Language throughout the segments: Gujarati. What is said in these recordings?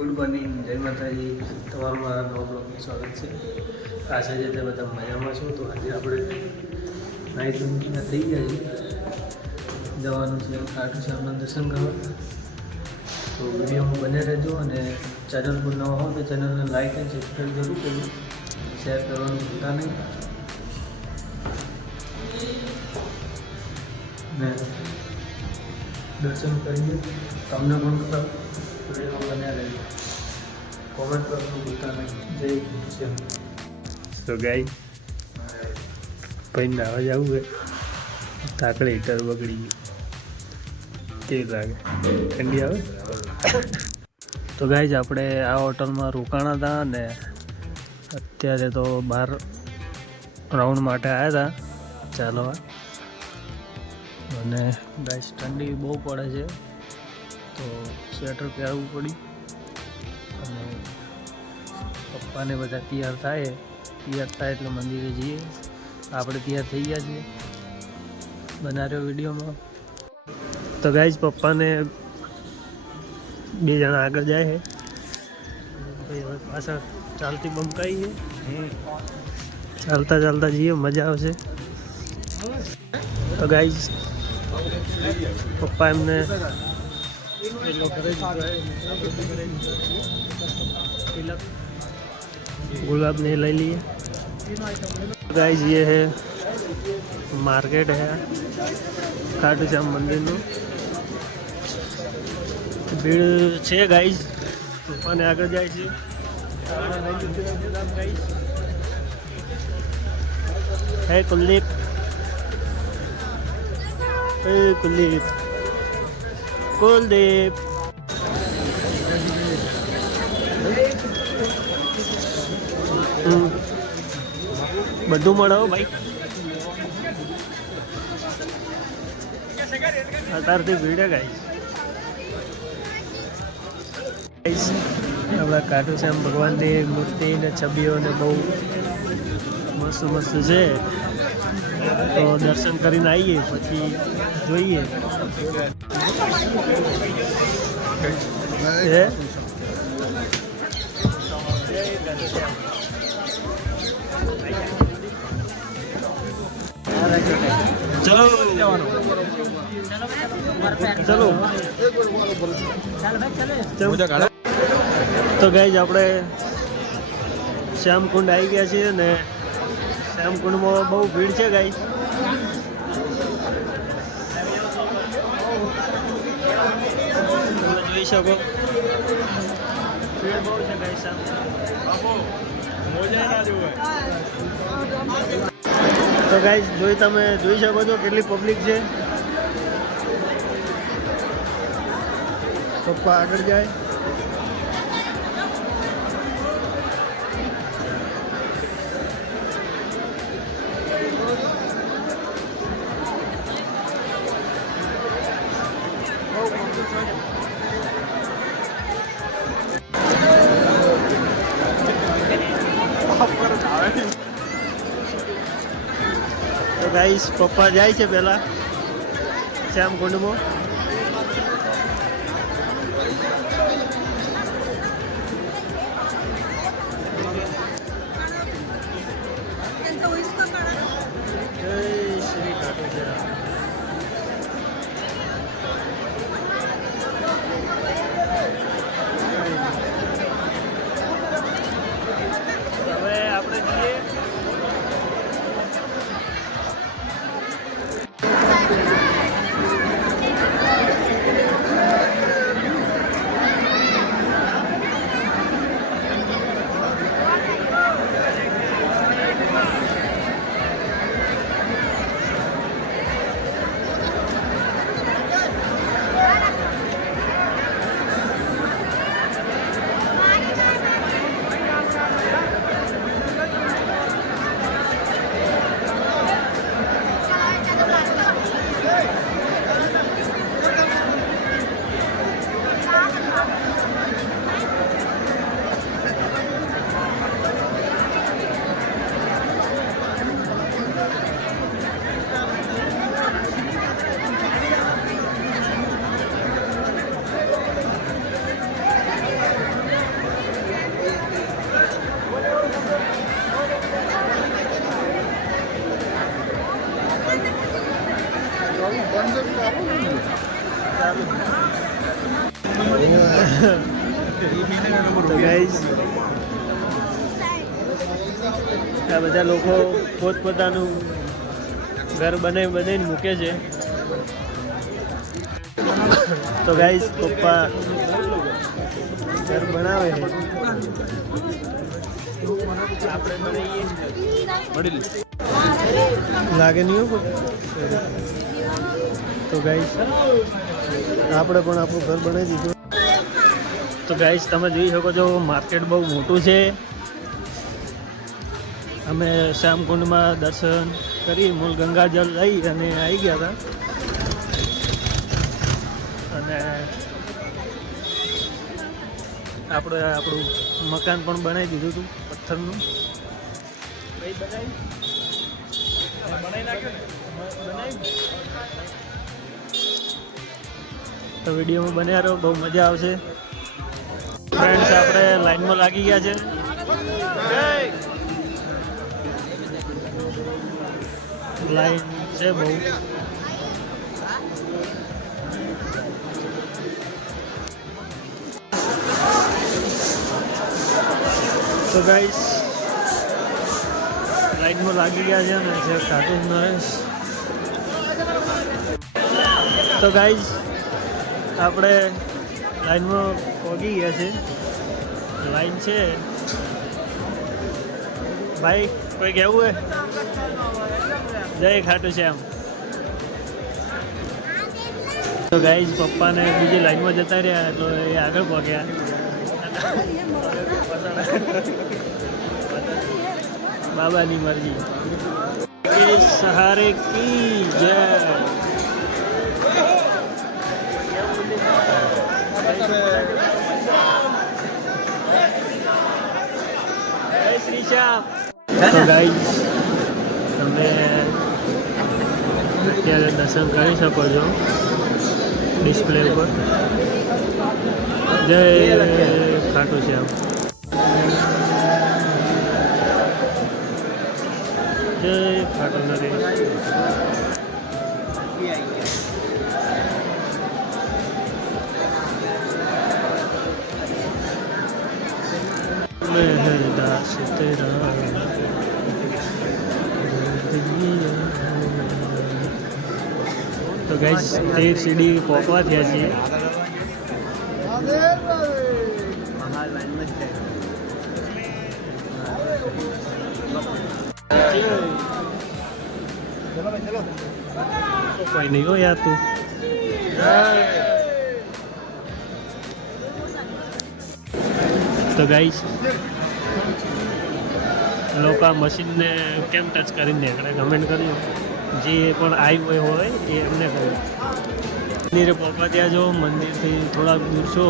ગુડ મોર્નિંગ, જય માતાજી. તમારું મારા નવા બ્લોગમાં સ્વાગત છે. આશા છે તે બધા મજામાં છો. તો આજે આપણે નાઇટ રૂમના થઈ ગયા છીએ. જવાનું છે ખાટુ શ્યામના દર્શન કરવા. તો વિડીયોમાં બને રહેજો અને ચેનલ પર નવા હો તો ચેનલને લાઈક અને સબસ્ક્રાઈબ જરૂર કરજો. શેર કરવાનું ભૂલતા નહીં. ને દર્શન કરીએ તમને પણ કરાવો. વિડીયોમાં બન્યા રહેજો. કોમેન્ટ કરવાનું ભૂલતા નહીં. જય શ્યામ. તો ગાય ભાઈ નાવા જવું હોય તાકડે હીટર બગડી ગયું. કેવી લાગે? ઠંડી આવે. તો ગાઈઝ આપણે આ હોટલમાં રોકાણા હતા ને અત્યારે તો બહાર રાઉન્ડ માટે આવ્યા હતા ચાલવા. અને ગાઈઝ ઠંડી બહુ પડે છે તો સ્વેટર પહેરવું પડ્યું. અને પપ્પાને બધા તૈયાર થાય એટલે મંદિરે જઈએ. આપણે તૈયાર થઈ ગયા છીએ. બનાવ્યો વિડીયોમાં. તો ગાઈઝ પપ્પાને બે જણા આગળ જાય છે. ભાઈ હવે પાછળ ચાલતી બમકાઈ છે. ચાલતા ચાલતા જઈએ, મજા આવશે. તો ગાઈઝ પપ્પા એમને गुलाब ने ले लिए. गाइस ये है मार्केट है खाटू श्याम मंदिर નું. भीड़ છે ગાइस. પપ્પાને આગળ જાય છે. હે કુલદીપ, હે કુલદીપ, કુલદીપ. બધું મળો ભાઈ. અત્યારથી ભીડ ગાઈસ. આપણા ખાટુ શ્યામ ભગવાનની મૂર્તિ ને છબીઓ ને બહુ મસ્ત મસ્ત છે. તો દર્શન કરીને આવીએ પછી જોઈએ. ચલો તો ગાઈઝ આપણે શ્યામકુંડ આવી ગયા છીએ ને શ્યામકુંડમાં બહુ ભીડ છે ગાઈઝ. તમે જોઈ શકો ભીડ બહુ છે ગાઈઝ. તો ગાઈઝ તમે જોઈ શકો છો કેટલી પબ્લિક છે. પપ્પા આગળ જાય. તો ગાઈસ પપ્પા જાય છે પહેલા શ્યામકુંડમાં. જય શ્રી ખાટુ શ્યામ. હવે આપણે જઈએ. તો ગાઈસ આ બધા લોકો પોતપોતાનું ઘર બનાવીને મૂકે છે. તો ગાઈસ પપ્પા ઘર બનાવે છે. આપણે બનાવીએ લાગે નહીં હો. તો ગાઈસ આપણે પણ આપણું ઘર બનાવી દીધું. તો ગાઈસ તમે જોઈ શકો છો માર્કેટ બહુ મોટું છે. અમે શ્યામકુંડમાં દર્શન કરી મૂળ ગંગાજળ લઈ અને આવી ગયા હતા. અને આપણે આપણું મકાન પણ બનાવી દીધું હતું પથ્થરનું. તો વિડીયોમાં બન્યા રહો, બહુ મજા આવશે. ફ્રેન્ડ્સ આપણે લાઈનમાં લાગી ગયા છે. લાઈન છે બહુ. તો ગાઈસ લાઈનમાં લાગી ગયા છે ને જે ખાટું નરેશ. તો ગાઈસ આપણે લાઈનમાં પહોંચી ગયા છે. લાઈન છે ભાઈ, કોઈ કહેવું હે? જય ખાટું શ્યામ. તો ગાઈસ પપ્પાને બીજી લાઈનમાં જતા રહ્યા તો એ આગળ પહોંચ્યા. બાબાની મરજી. સહારે કી જય. જય શ્રી શ્યામ. તો ગાઈસ તમે અત્યારે દર્શન કરી શકો છો ડિસ્પ્લે ઉપર. જય ખાટું શ્યામ. જય ખાટું નરેશ. મેહરદાસ તેરા. તો ગાઈસ 13 સીડી પહોંચવા થયા છીએ. કોઈ નહીં હો યાર તું. તો ગાઈસ લોકો આ મશીનને કેમ ટચ કરીને નીકળે કમેન્ટ કરજો. જે પણ આવ્યું હોય એ એમને કહ્યું. મંદિરે પહોંચવા ત્યાં જો મંદિરથી થોડાક દૂર છો.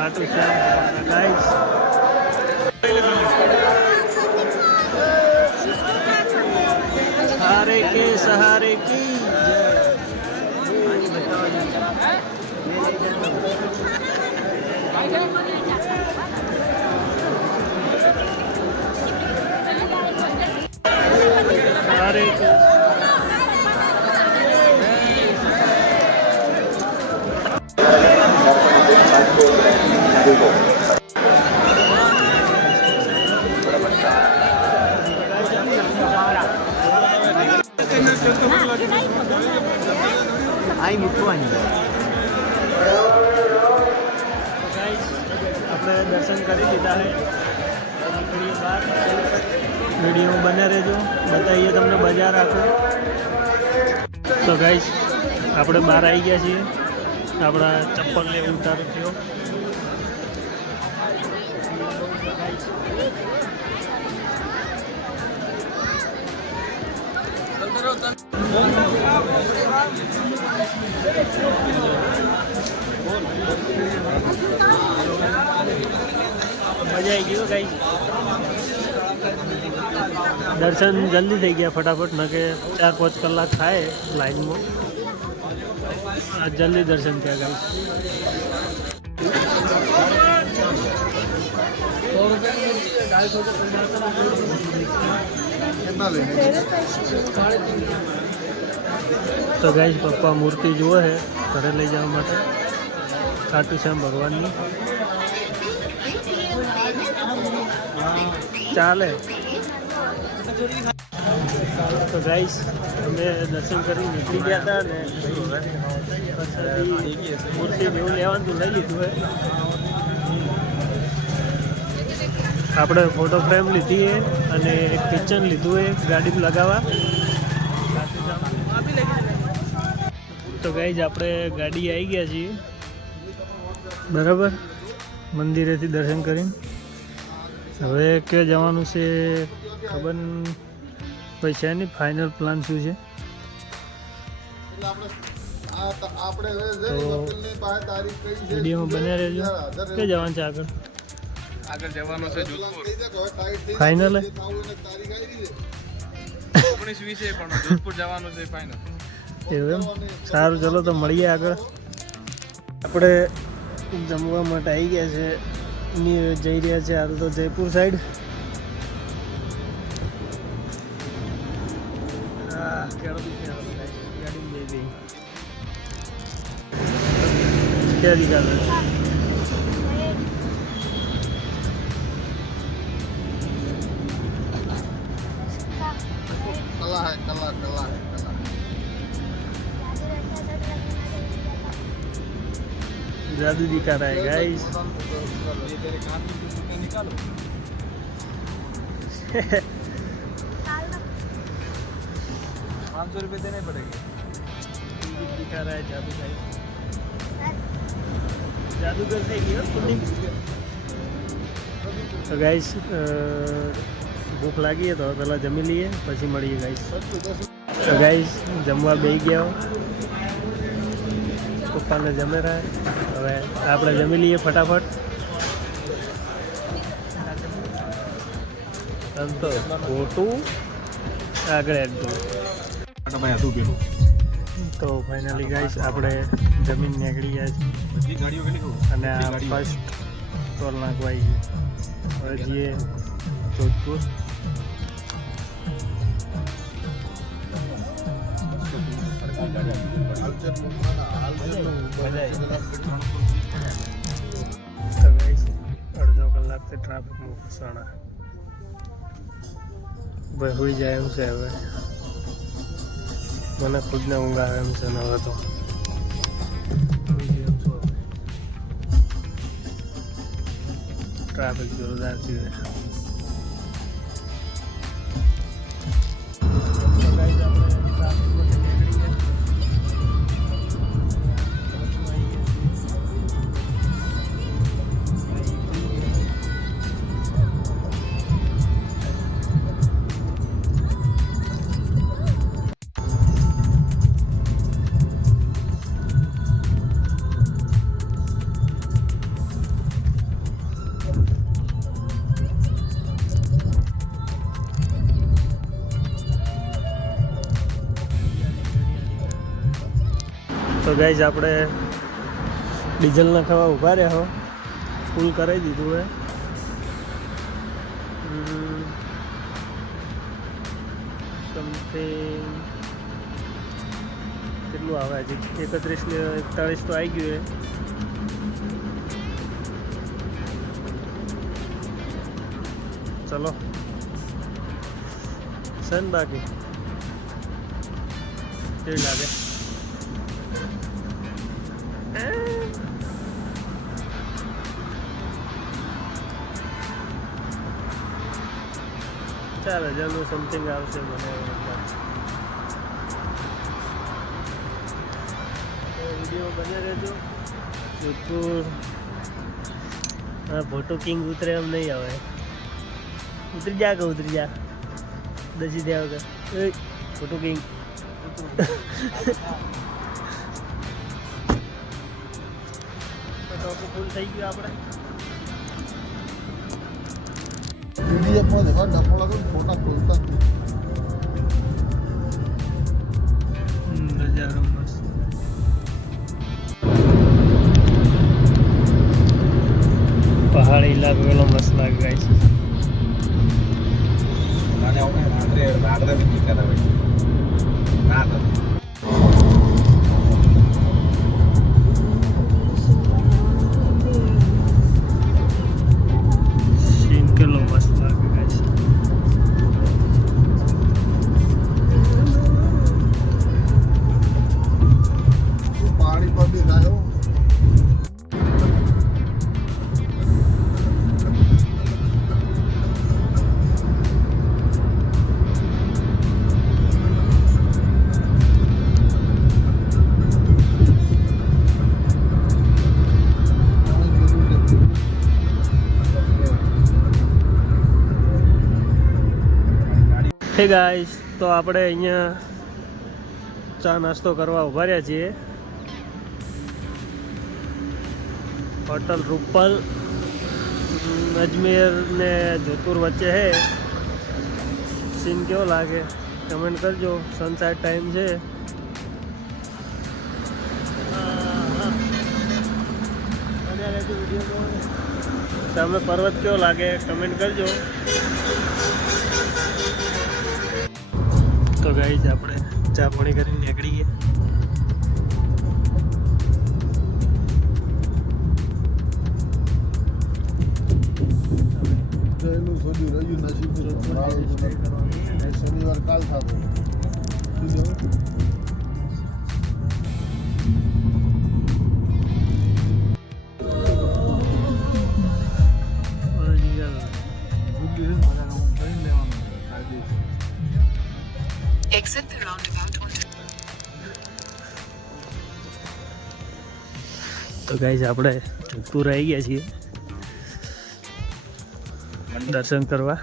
खाटू श्याम गाइस. सहारे के सहारे की सहारे के. आई મૂકવાની. આપણે દર્શન કરી લીધા છે. વિડીયો બને રહેજો, બતાવીએ તમને બજાર આખું. તો ગાઈસ આપણે બહાર આવી ગયા છીએ. આપણા ચપ્પલ લેવું ઉતારો થયો. મજા આવી ગયું ગાઈસ. દર્શન જલ્દી થઈ ગયા ફટાફટ, ન કે 4-5 કલાક થાય લાઈનમાં. આ જલ્દી દર્શન થયા ગાઈસ. તો ગાઈસ પપ્પા મૂર્તિ જુએ છે ઘરે લઈ જવા માટે ખાટુ શ્યામ ભગવાનની. ચાલે. તો ગાઈસ અમે દર્શન કરી નીકળી ગયા હતા ને મૂર્તિ જેવું લેવાનું તો લઈ લીધું હોય. આપણે ફોટો ફ્રેમ લીધી છે અને એક કિચન લીધું છે ગાડીમાં લગાવવા. તો ગાઈસ આપણે ગાડી આવી ગયા છીએ બરાબર, મંદિરેથી દર્શન કરીને. હવે ક્યાં જવાનું છે ખબર કોઈ છે નહીં. ફાઇનલ પ્લાન શું છે વિડીયોમાં બન્યા રહેજો. ક્યાં જવાનું છે આગળ? આગળ જવાનું છે જોધપુર. ફાઇનલ 19-20 પણ જોધપુર જવાનું છે ફાઇનલ. એવું એમ? સારું, ચલો તો મળીએ આગળ. આપણે જમવા માટે આવી ગયા છે, જઈ રહ્યા છે હાલ તો જયપુર સાઈડ. હા, ગાડી લઈ ગઈ. क्या दिखा रहे कला है, कला कला है, कला. जादू दिखा रहा है गाइस. तेरे कान की फूटे निकालो. 500 रुपये देने पड़ेंगे. दिखा रहा है जादू गाइस. जादूगर થઈ ગયો તો ગાઈસ. ભૂખ લાગી તો પહેલાં જમી લઈએ પછી મળીએ ગાઈસ. તો ગાઈસ જમવા બેસી ગયા, પપ્પાને જમે રહ્યા. હવે આપણે જમી લઈએ ફટાફટ. આમ તો ખોટું આગળ એકદમ. તો ફાઇનલી ગાઈસ આપણે જમીન નીકળી ગયા છીએ અને આ ફર્સ્ટ ટોલ નાખવા આવી ગયું. હવે જઈએ જોધપુર. તો ગાઈસ અડધો કલાકથી ટ્રાફિકમાં ફસાણા. ભાઈ હોઈ જાય એમ છે હવે. મને ખુદને ઊંઘ આવે એમ છે ને હવે તો. ટ્રાફિક જોરદાર છે. તો ગાઈઝ આપણે ડીઝલ નાખવા ઊભા રહ્યા હો. ફૂલ કરાવી દીધું હે. સમથિંગ કેટલું આવે હજી? 31-41 તો આવી ગયું હે. ચલો સન બાકી કેવી લાગે? ચાલે, જલ્દી સમથિંગ આવશે મને. વિડીયો બન્યા રહેજો. જોધપુર હા, ફોટો કિંગ ઉતરે એમ નહીં આવે. ઉતરી જા કે ઉતરી જા દસી દે વગર. Photo king. તો ફૂલ થઈ ગયું આપણે. પીડીએફમાં દેખા ડફોડા તો ફોટા ખોલતા જ નહીં. નજારો મસ્ત. પહાડી ઇલાકો પેલો મસ્ત લાગે ગાઈસ. મને હવે રાત્રે બી નીકળતા હોય રાત સીન કેટલો મસ્ત લાગે ગાઈસ. પહાડી પર બી થાય હો. હે ગાઈસ, તો આપણે અહીંયા ચા નાસ્તો કરવા ઉભા રહ્યા છીએ. હોટલ રૂપલ અજમેર ને જોધપુર વચ્ચે છે. સીન કેવો લાગે કમેન્ટ કરજો. સનસેટ ટાઈમ છે. સામે પર્વત કેવો લાગે કમેન્ટ કરજો. તો ગાઈસ આપણે ચા પાણી કરીને નીકળી ગયા. ગયેલું સોડ્યું રહ્યું નસીબ શનિવાર કાલ થતો Exit the roundabout onto તો ગાઈસ આપણે જોધપુર આવી ગયા છીએ દર્શન કરવા.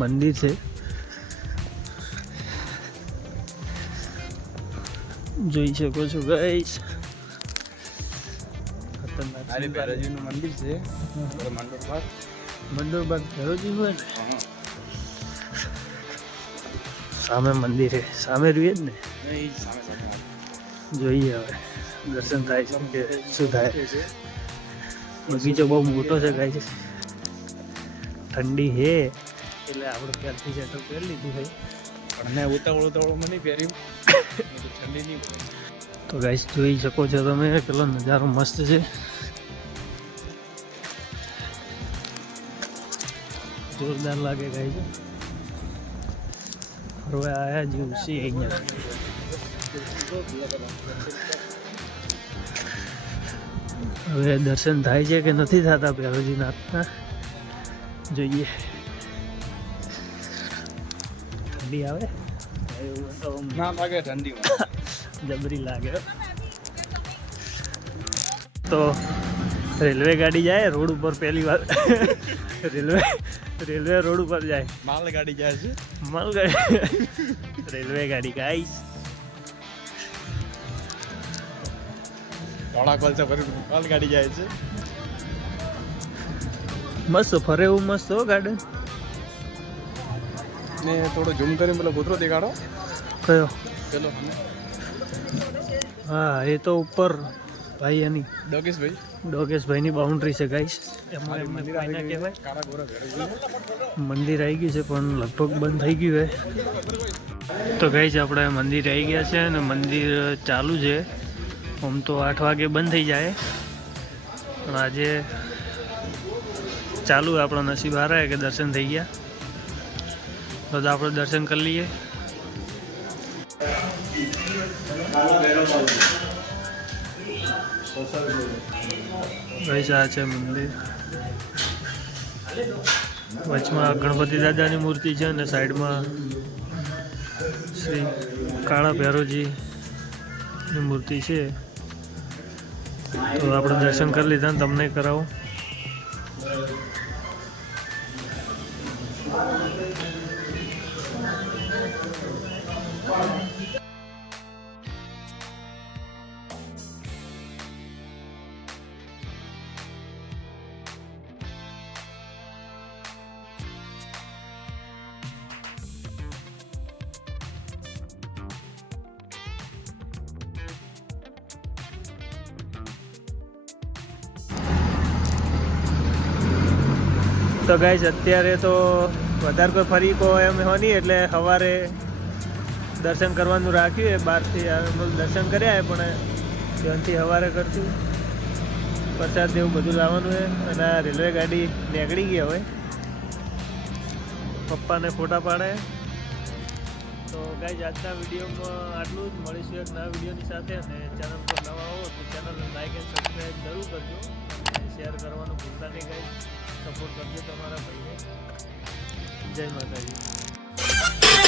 મંદિર છે, જોઈ શકો છો ગાઈસ. ભૈરવજીનું મંદિર છે મંડળ બાદ ભૈરવજી હોય ને સામે મંદિર છે. સામે રહ્યું જ ને. જોઈએ હવે દર્શન થાય છે કે શું થાય. બગીચો બહુ મોટો છે ગાઈસ. ઠંડી છે એટલે આપણે પહેરથી સેટઅપ પહેરી લીધું છે. પણ મેં ઉતાવળું મને પહેર્યું ઠંડી નહીં પડે. તો ગાઈસ જોઈ શકો છો તમે કેટલો નજારો મસ્ત છે. જોરદાર લાગે ગાઈસ. ફરવા આયા જેવું છે અહીંયા. હવે દર્શન થાય છે કે નથી થતા ભૈરવજીનાથના જોઈએ. ઠંડી આવે ના લાગે ઠંડીમાં જબરી લાગે. તો રેલવે ગાડી જાય રોડ ઉપર પહેલી વાર. રેલવે રોડ ઉપર જાય. માલ ગાડી જાય છે. માલગાડી રેલવે ગાડી ગાઈસ. ધોળા કોલસા ફરી માલ ગાડી જાય છે. મસ્ત ફરે એવું મસ્ત હો ગાર્ડન. ને થોડો ઝૂમ કરીને પેલો કૂતરો દેખાડો કયો? પેલો હા એ તો ઉપર ભાઈ એની ડોગેશભાઈ ડોગેશભાઈની બાઉન્ડ્રી છે ગાઈસ. એમાં એમને ફાયના કહેવાય. કાળા ગોરા ભૈરવજી મંદિર આવી ગયું છે પણ લગભગ બંધ થઈ ગયું છે. તો ગાઈસ આપણે મંદિર આવી ગયા છે અને મંદિર ચાલુ છે. આમ તો 8 વાગે બંધ થઈ જાય પણ આજે ચાલુ. આપણો નસીબ હારા કે દર્શન થઈ ગયા. તો આપણે દર્શન કરી લઈએ. ગાઈસ આ છે મંદિર. વચમાં ગણપતિ દાદાની મૂર્તિ છે અને સાઈડમાં શ્રી કાળા ભૈરવજીની મૂર્તિ છે. તો આપણે દર્શન કરી લીધા ને તમને કરાવો. તો ગાઈસ અત્યારે તો વધારે કોઈ ફરી કો એમ હો નહીં, એટલે સવારે દર્શન કરવાનું રાખ્યું એ બહારથી દર્શન કર્યા પણ ત્યાંથી સવારે કરશું. પ્રસાદ એવું બધું લાવવાનું છે અને આ રેલવે ગાડી નીકળી ગઈ હવે. પપ્પાને ફોટા પાડે. તો ગાઈસ આજના વિડીયોમાં આટલું જ. મળીશું એક નવા વિડીયોની સાથે. અને ચેનલ પર નવા હો તો ચેનલને લાઈક એન્ડ સબસ્ક્રાઈબ જરૂર કરજો અને શેર કરવાનું ભૂલતા નહીં ગાઈસ. સપોર્ટ કરજો તમારા ભાઈને. જય માતાજી.